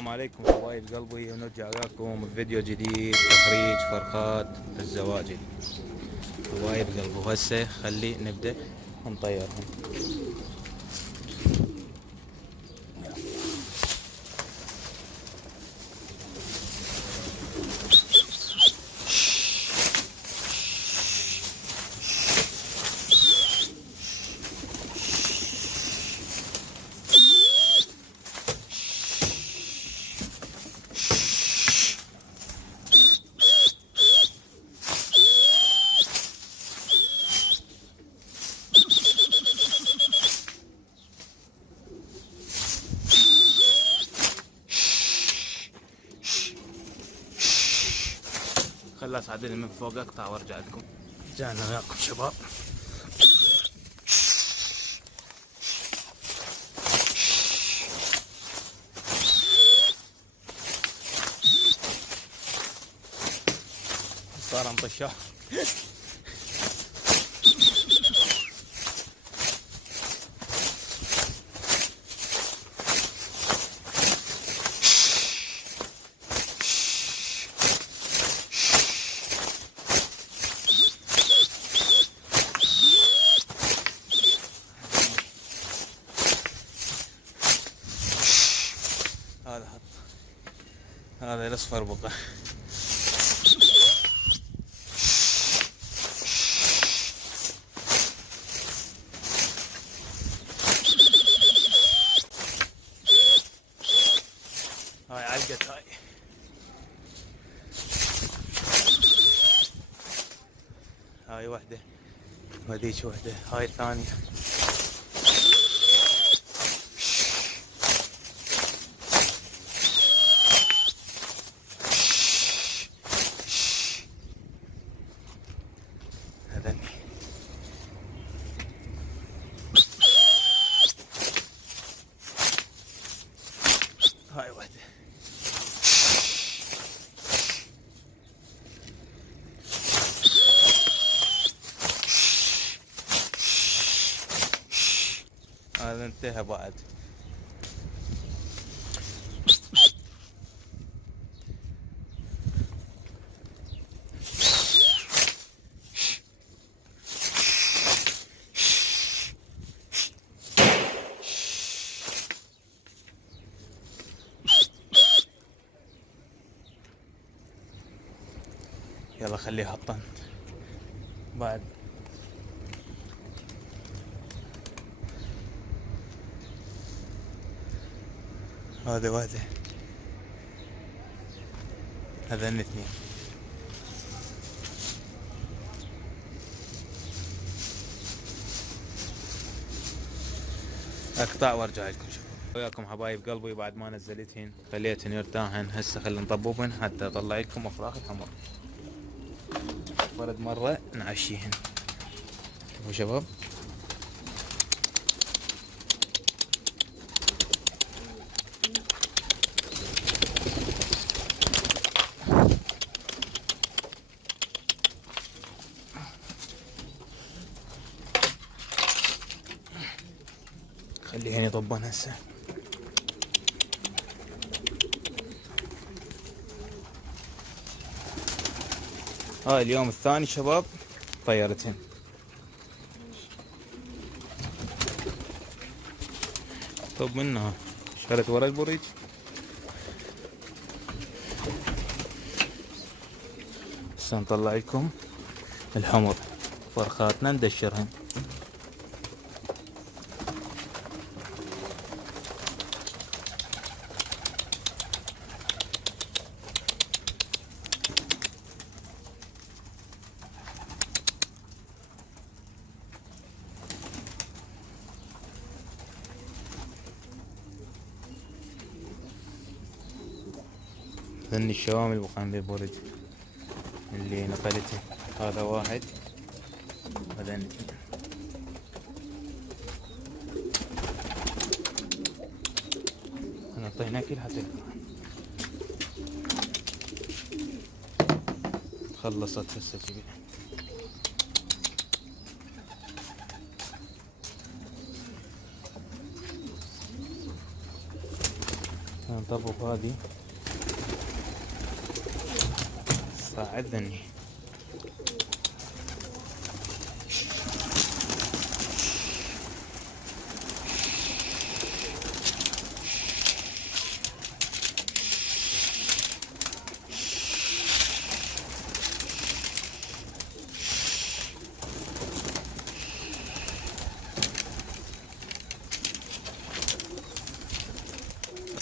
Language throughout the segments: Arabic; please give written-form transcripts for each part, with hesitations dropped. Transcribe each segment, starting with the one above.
السلام عليكم حبايب قلبي، ونرجع لكم بفيديو جديد تخريج فرخات الزواجل. حبايب قلبي، وهسه خلي نبدأ نطيرهم. خلها اصعدني من فوق اقطع وارجع لكم. رجعنا وياكم شباب. صار مطشاه. هذا حط، هذا الاصفر بقى. هاي علقت هاي وحدة، وهذيش وحدة، هاي الثانية. هذني هاي وحدة. هذا انتهى بعد. يلا خليه هطن بعد. هذا واحدة، هذين اثنين. اقطع وارجع لكم. شوف وياكم حبايب قلبي، بعد ما نزلتهن خليتهن يرتاحن. هسه خلينا نطببهن حتى اطلع لكم افراخ الحمر. ولد مرة نعشيهن. شوفوا شباب، خليهن يطبن هسه. هاي اليوم الثاني شباب طيرتهن. طب منها شالت ورا البريج. هسه نطلع لكم الحمر فرخاتنا ندشرهن. ذني الشوامل بقام بالبرج اللي نقلته. هذا واحد، وذن اثنين. نعطينا كلها تقرا. خلصت هسه تبي. نطبق هذه ساعدني.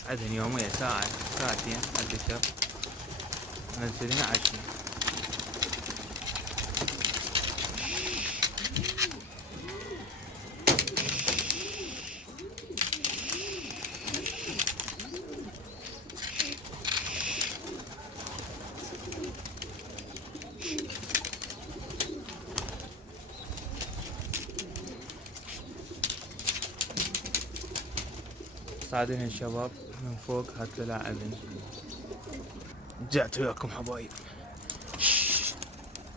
ساعدني يوميا ساعة ساعتين أذكر نزلنا عشرين. صعدين الشباب من فوق حتى لاعبين. رجعت وياكم حبايب.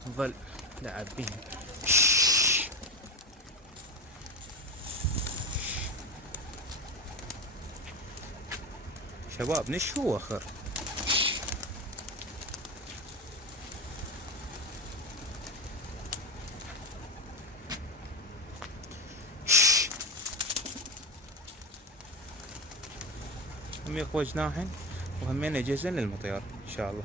نظل لاعبين. شباب نشوا اخر. هم يقوى جناحين وهمين يجهزن للمطيار ان شاء الله.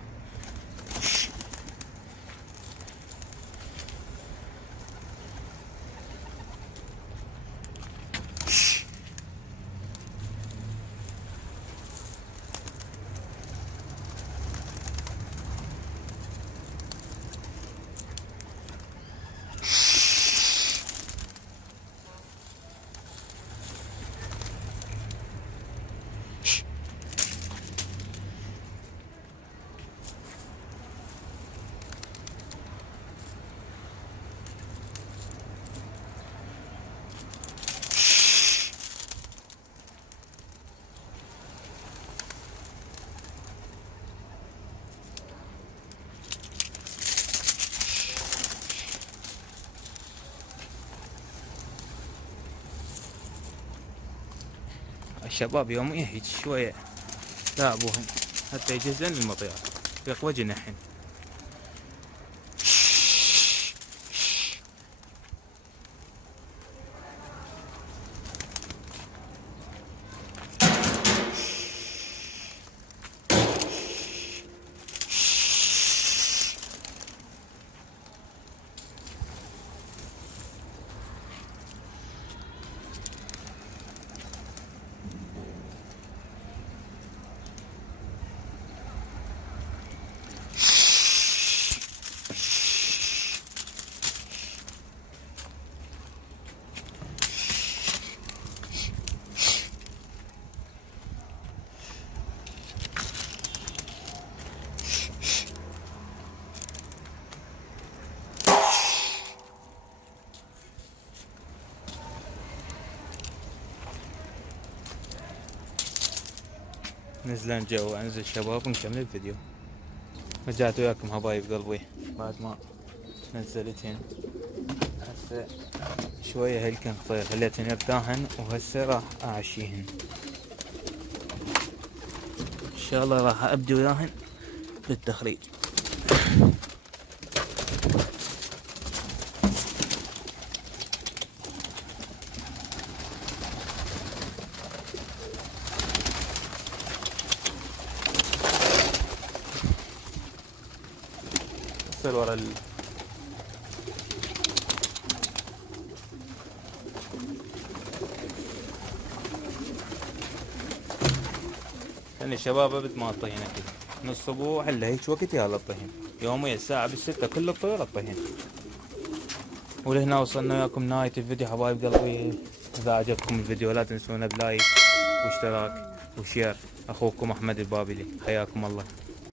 الشباب يوميا هيك شوية لاعبوهن حتى يجهزن للمطيار يقوى جناحين. نزلن جو انزل شباب ونكمل الفيديو. رجعت وياكم حبايب قلبي بعد ما نزلتهن. هسه شوية هلكن خطير خليتهن يرتاحن وهسه راح اعشيهن ان شاء الله. راح ابدي وياهن بالتخريج. ورا يعني الشباب ابد ما الطهين اكيد من الصبح الا هيك وقت يلا الطهين يوميا الساعة بالستة كل الطيور الطهين. ولهنا وصلنا وياكم نهاية الفيديو حبايب قلبي. اذا عجبكم الفيديو لا تنسونا بلايك واشتراك وشير. اخوكم احمد البابلي حياكم الله.